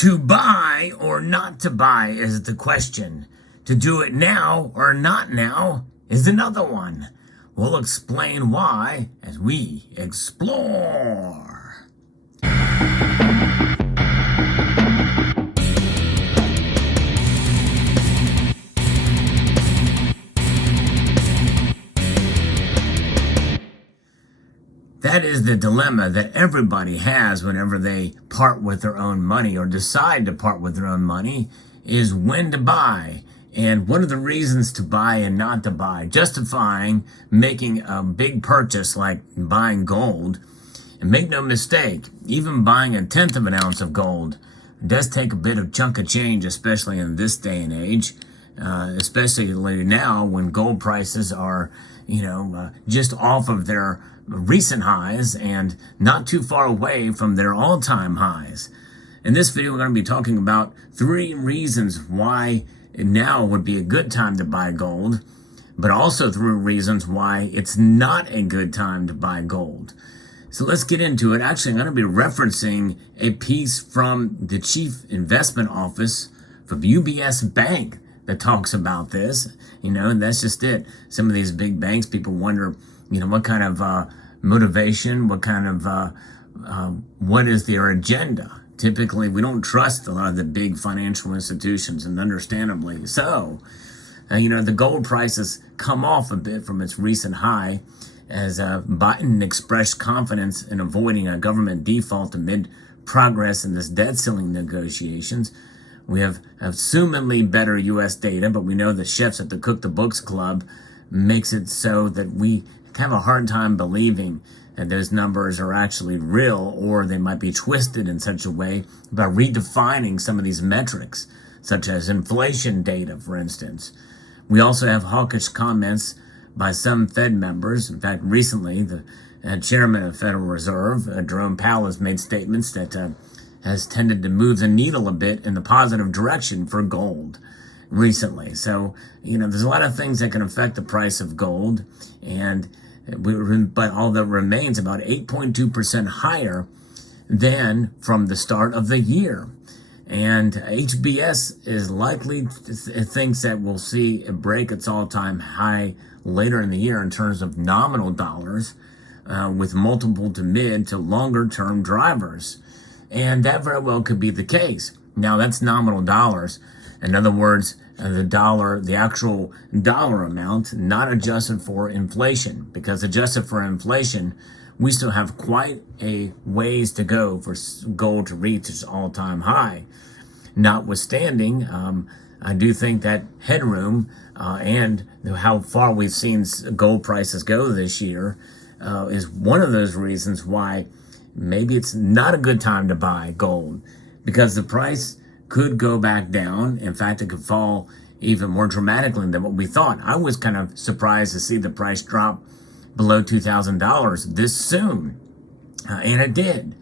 To buy or not to buy is the question. To do it now or not now is another one. We'll explain why as we explore. That is the dilemma that everybody has whenever they part with their own money or decide to part with their own money, is when to buy and what are the reasons to buy and not to buy, justifying making a big purchase like buying gold. And make no mistake, even buying 1/10 of an ounce of gold does take a bit of chunk of change, especially in this day and age, especially now when gold prices are, just off of their recent highs and not too far away from their all-time highs. In this video, we're going to be talking about 3 reasons why now would be a good time to buy gold, but also 3 reasons why it's not a good time to buy gold. So let's get into it. Actually, I'm going to be referencing a piece from the Chief Investment Office from UBS Bank that talks about this, and that's just it. Some of these big banks, people wonder, what kind of motivation, what is their agenda? Typically, we don't trust a lot of the big financial institutions, and understandably so. The gold prices come off a bit from its recent high as Biden expressed confidence in avoiding a government default amid progress in this debt ceiling negotiations. We have assumedly better U.S. data, but we know the chefs at the Cook the Books Club makes it so that we have a hard time believing that those numbers are actually real, or they might be twisted in such a way by redefining some of these metrics, such as inflation data, for instance. We also have hawkish comments by some Fed members. In fact, recently, the chairman of the Federal Reserve, Jerome Powell, has made statements that has tended to move the needle a bit in the positive direction for gold recently. So, there's a lot of things that can affect the price of gold, but all that remains about 8.2% higher than from the start of the year. And HBS is likely thinks that we'll see it break its all-time high later in the year in terms of nominal dollars, with multiple to mid to longer term drivers. And that very well could be the case. Now, that's nominal dollars. In other words, the actual dollar amount, not adjusted for inflation, because adjusted for inflation, we still have quite a ways to go for gold to reach its all-time high. Notwithstanding, I do think that headroom and how far we've seen gold prices go this year is one of those reasons why maybe it's not a good time to buy gold, because the price could go back down. In fact, it could fall even more dramatically than what we thought. I was kind of surprised to see the price drop below $2,000 this soon, and it did.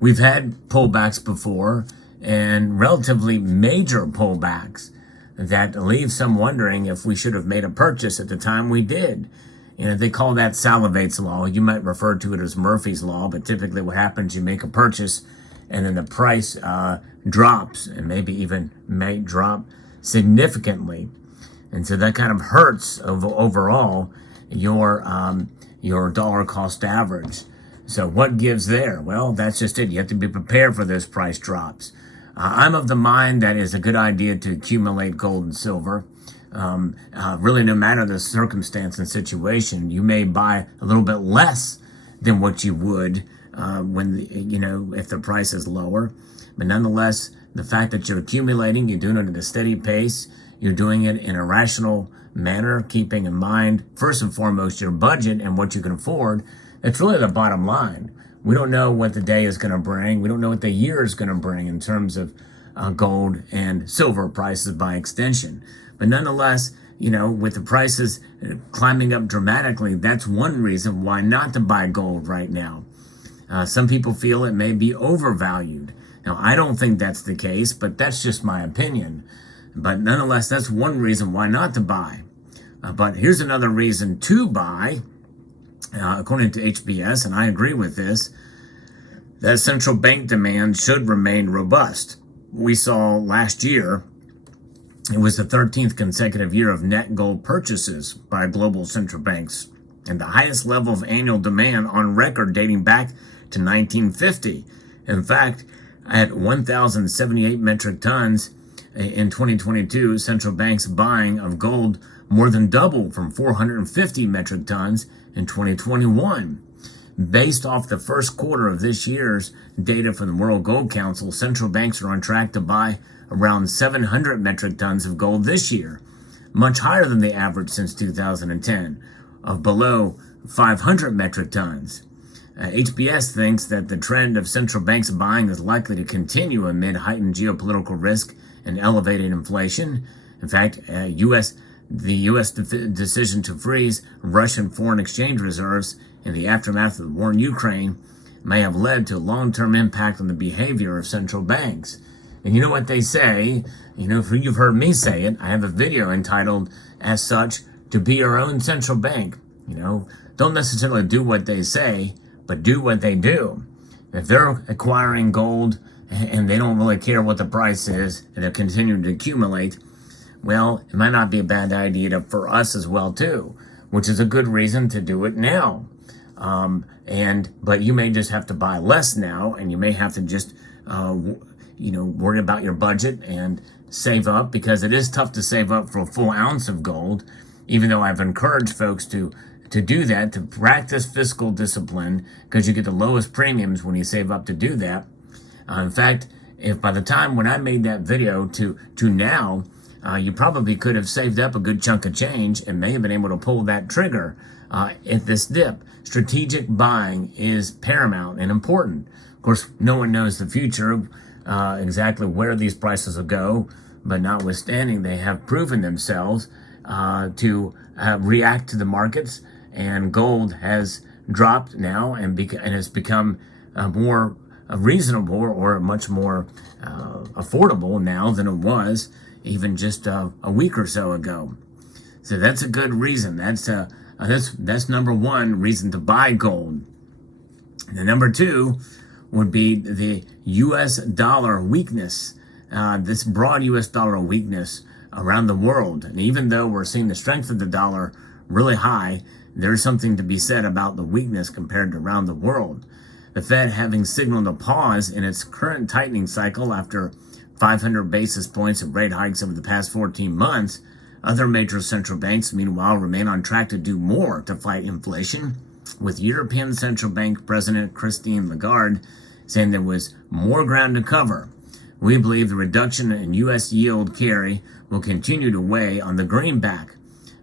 We've had pullbacks before, and relatively major pullbacks that leave some wondering if we should have made a purchase at the time we did. They call that Salivate's law. You might refer to it as Murphy's law, but typically what happens, you make a purchase and then the price drops, and maybe even may drop significantly. And so that kind of hurts overall your dollar cost average. So what gives there? Well, that's just it. You have to be prepared for those price drops. I'm of the mind that it's a good idea to accumulate gold and silver. Really, no matter the circumstance and situation, you may buy a little bit less than what you would if the price is lower. But nonetheless, the fact that you're accumulating, you're doing it at a steady pace, you're doing it in a rational manner, keeping in mind, first and foremost, your budget and what you can afford. It's really the bottom line. We don't know what the day is going to bring. We don't know what the year is going to bring in terms of gold and silver prices by extension. But nonetheless, with the prices climbing up dramatically, that's one reason why not to buy gold right now. Some people feel it may be overvalued. Now, I don't think that's the case, but that's just my opinion. But nonetheless, that's one reason why not to buy. But here's another reason to buy, according to HBS, and I agree with this, that central bank demand should remain robust. we saw last year, it was the 13th consecutive year of net gold purchases by global central banks and the highest level of annual demand on record dating back to 1950. In fact, at 1,078 metric tons in 2022, central banks buying of gold more than doubled from 450 metric tons in 2021. Based off the first quarter of this year's data from the World Gold Council, central banks are on track to buy around 700 metric tons of gold this year, much higher than the average since 2010 of below 500 metric tons. HBS thinks that the trend of central banks buying is likely to continue amid heightened geopolitical risk and elevated inflation. In fact, the U.S. decision to freeze Russian foreign exchange reserves in the aftermath of the war in Ukraine may have led to a long-term impact on the behavior of central banks. And you know what they say, you've heard me say it. I have a video entitled, as such, to be your own central bank. Don't necessarily do what they say, but do what they do. If they're acquiring gold and they don't really care what the price is and they're continuing to accumulate, well, it might not be a bad idea for us as well too, which is a good reason to do it now. But you may just have to buy less now, and you may have to just, worry about your budget and save up, because it is tough to save up for a full ounce of gold, even though I've encouraged folks to do that, to practice fiscal discipline, because you get the lowest premiums when you save up to do that. In fact, if by the time when I made that video to now, you probably could have saved up a good chunk of change and may have been able to pull that trigger at this dip. Strategic buying is paramount and important. Of course, no one knows the future, exactly where these prices will go, but notwithstanding, they have proven themselves to react to the markets, and gold has dropped now and has become more reasonable, or much more affordable now than it was even just a week or so ago. So that's a good reason. That's number one reason to buy gold. The number two would be the U.S. dollar weakness, this broad U.S. dollar weakness around the world. And even though we're seeing the strength of the dollar really high, there's something to be said about the weakness compared to around the world. The Fed having signaled a pause in its current tightening cycle after 500 basis points of rate hikes over the past 14 months, other major central banks, meanwhile, remain on track to do more to fight inflation, with European Central Bank President Christine Lagarde saying there was more ground to cover. We believe the reduction in U.S. yield carry will continue to weigh on the greenback.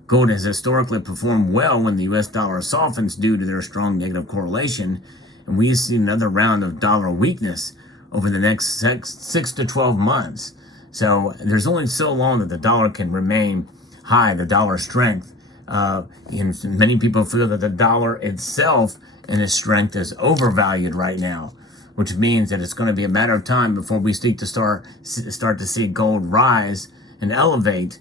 Gold has historically performed well when the U.S. dollar softens due to their strong negative correlation, and we see another round of dollar weakness over the next 6 to 12 months. So there's only so long that the dollar can remain high, the dollar strength. And many people feel that the dollar itself and its strength is overvalued right now, which means that it's going to be a matter of time before we start to see gold rise and elevate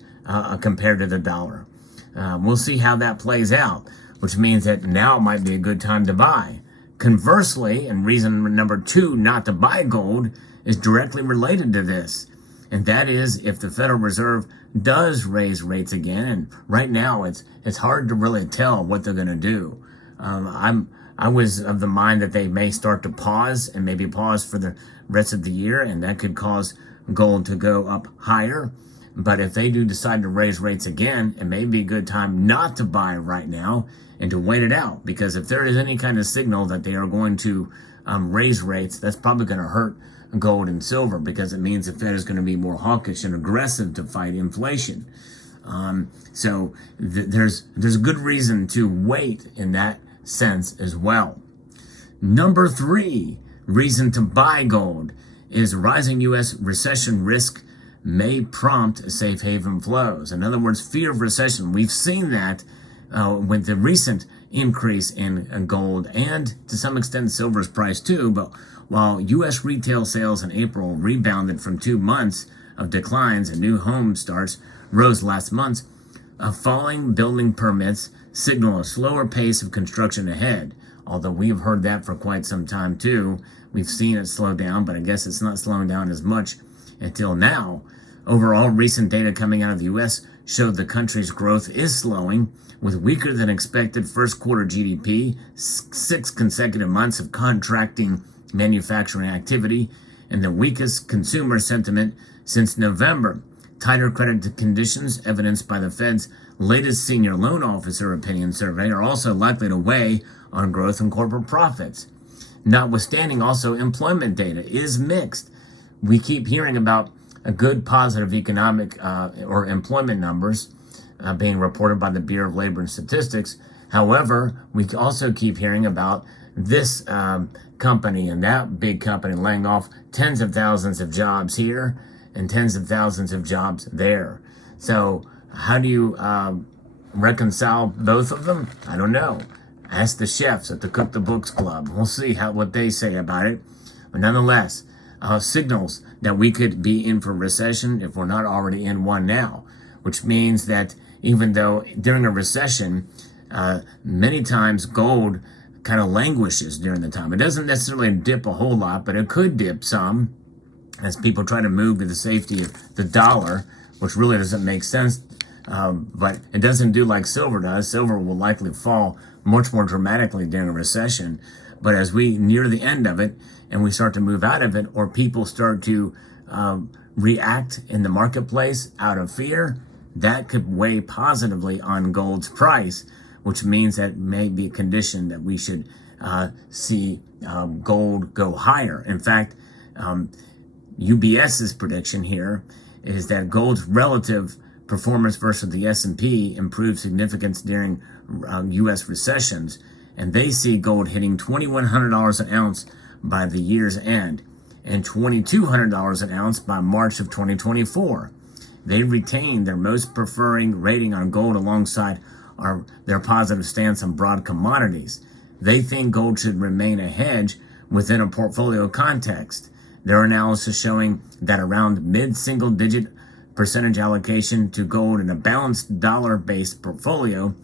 compared to the dollar. We'll see how that plays out, which means that now might be a good time to buy. Conversely, and reason number two not to buy gold is directly related to this, and that is if the Federal Reserve does raise rates again. And right now it's hard to really tell what they're going to do. I was of the mind that they may start to pause and maybe pause for the rest of the year, and that could cause gold to go up higher. But if they do decide to raise rates again, it may be a good time not to buy right now and to wait it out, because if there is any kind of signal that they are going to raise rates, that's probably going to hurt gold and silver, because it means the Fed is going to be more hawkish and aggressive to fight inflation. So there's a good reason to wait in that sense as well. Number three reason to buy gold is rising U.S. recession risk may prompt safe haven flows. In other words, fear of recession. We've seen that with the recent increase in gold and to some extent silver's price too. But while U.S. retail sales in April rebounded from 2 months of declines and new home starts rose last month, falling building permits signal a slower pace of construction ahead. Although we've heard that for quite some time too. We've seen it slow down, but I guess it's not slowing down as much until now. Overall, recent data coming out of the U.S. showed the country's growth is slowing, with weaker than expected first quarter GDP, 6 consecutive months of contracting manufacturing activity, and the weakest consumer sentiment since November. Tighter credit conditions, evidenced by the Fed's latest senior loan officer opinion survey, are also likely to weigh on growth and corporate profits. Notwithstanding, also employment data is mixed. We keep hearing about a good positive economic or employment numbers being reported by the Bureau of Labor and Statistics. However, we also keep hearing about this company and that big company laying off tens of thousands of jobs here and tens of thousands of jobs there. So how do you reconcile both of them? I don't know. Ask the chefs at the Cook the Books Club. We'll see what they say about it. But nonetheless, signals that we could be in for recession if we're not already in one now, which means that even though during a recession, many times gold kind of languishes during the time. It doesn't necessarily dip a whole lot, but it could dip some as people try to move to the safety of the dollar, which really doesn't make sense. But it doesn't do like silver does. Silver will likely fall much more dramatically during a recession. But as we near the end of it and we start to move out of it, or people start to react in the marketplace out of fear, that could weigh positively on gold's price, which means that may be a condition that we should see gold go higher. In fact, UBS's prediction here is that gold's relative performance versus the S&P improved significance during U.S. recessions, and they see gold hitting $2,100 an ounce by the year's end and $2,200 an ounce by March of 2024. They retain their most preferring rating on gold alongside their positive stance on broad commodities. They think gold should remain a hedge within a portfolio context. Their analysis showing that around mid-single-digit percentage allocation to gold in a balanced dollar-based portfolio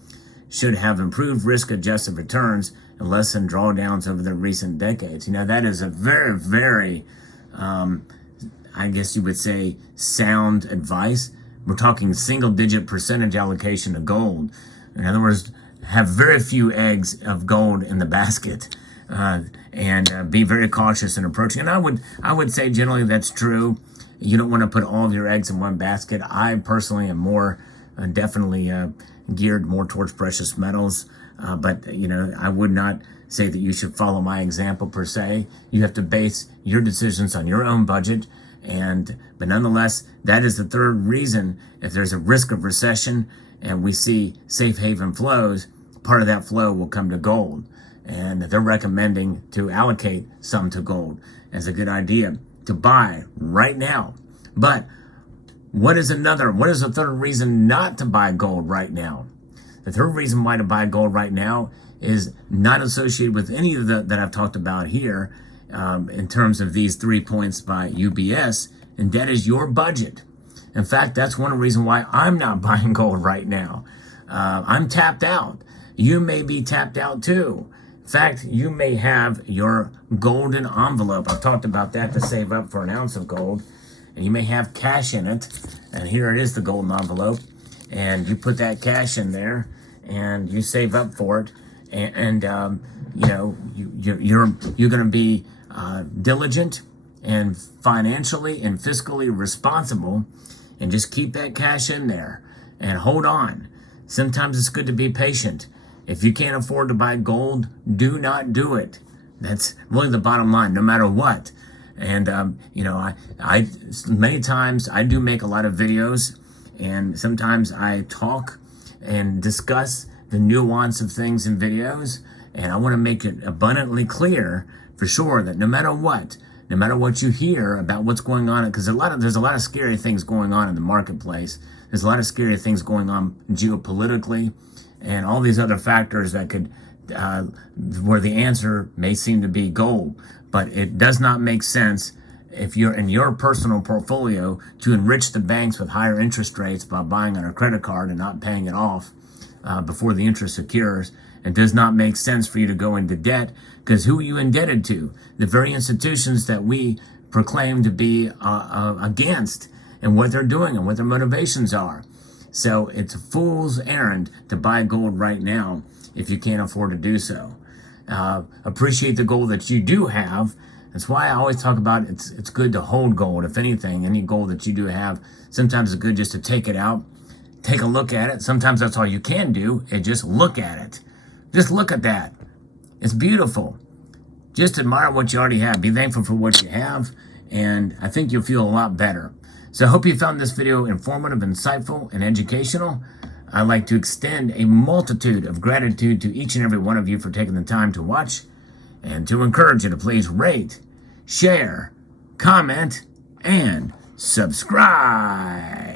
should have improved risk-adjusted returns and lessen drawdowns over the recent decades. You know, that is a very, very, I guess you would say, sound advice. We're talking single-digit percentage allocation to gold. In other words, have very few eggs of gold in the basket, and be very cautious in approaching. And I would say generally that's true. You don't want to put all of your eggs in one basket. I personally am more definitely geared more towards precious metals, but you know, I would not say that you should follow my example per se. You have to base your decisions on your own budget. But nonetheless, that is the third reason. If there's a risk of recession and we see safe haven flows, part of that flow will come to gold. And they're recommending to allocate some to gold as a good idea to buy right now. But what is the third reason not to buy gold right now? The third reason why to buy gold right now is not associated with any of that I've talked about here in terms of these 3 points by UBS, and that is your budget. In fact, that's one reason why I'm not buying gold right now. I'm tapped out. You may be tapped out too. In fact, you may have your golden envelope. I've talked about that to save up for an ounce of gold. And you may have cash in it. And here it is, the golden envelope. And you put that cash in there and you save up for it. And you know, you're going to be diligent and financially and fiscally responsible, and just keep that cash in there and hold on. Sometimes it's good to be patient. If you can't afford to buy gold, do not do it. That's really the bottom line, no matter what. And you know, I many times I do make a lot of videos, and sometimes I talk and discuss the nuance of things in videos, and I want to make it abundantly clear for sure that no matter what you hear about what's going on, because there's a lot of scary things going on in the marketplace. There's a lot of scary things going on geopolitically, and all these other factors that could, where the answer may seem to be gold. But it does not make sense if you're in your personal portfolio to enrich the banks with higher interest rates by buying on a credit card and not paying it off before the interest occurs. It does not make sense for you to go into debt, because who are you indebted to? The very institutions that we proclaim to be against and what they're doing and what their motivations are. So it's a fool's errand to buy gold right now if you can't afford to do so. Appreciate the gold that you do have. That's why I always talk about it's good to hold gold. If anything, any gold that you do have, sometimes it's good just to take it out, take a look at it. Sometimes that's all you can do is just look at it. Just look at that. It's beautiful. Just admire what you already have. Be thankful for what you have, and I think you'll feel a lot better. So I hope you found this video informative, insightful, and educational. I'd like to extend a multitude of gratitude to each and every one of you for taking the time to watch, and to encourage you to please rate, share, comment, and subscribe.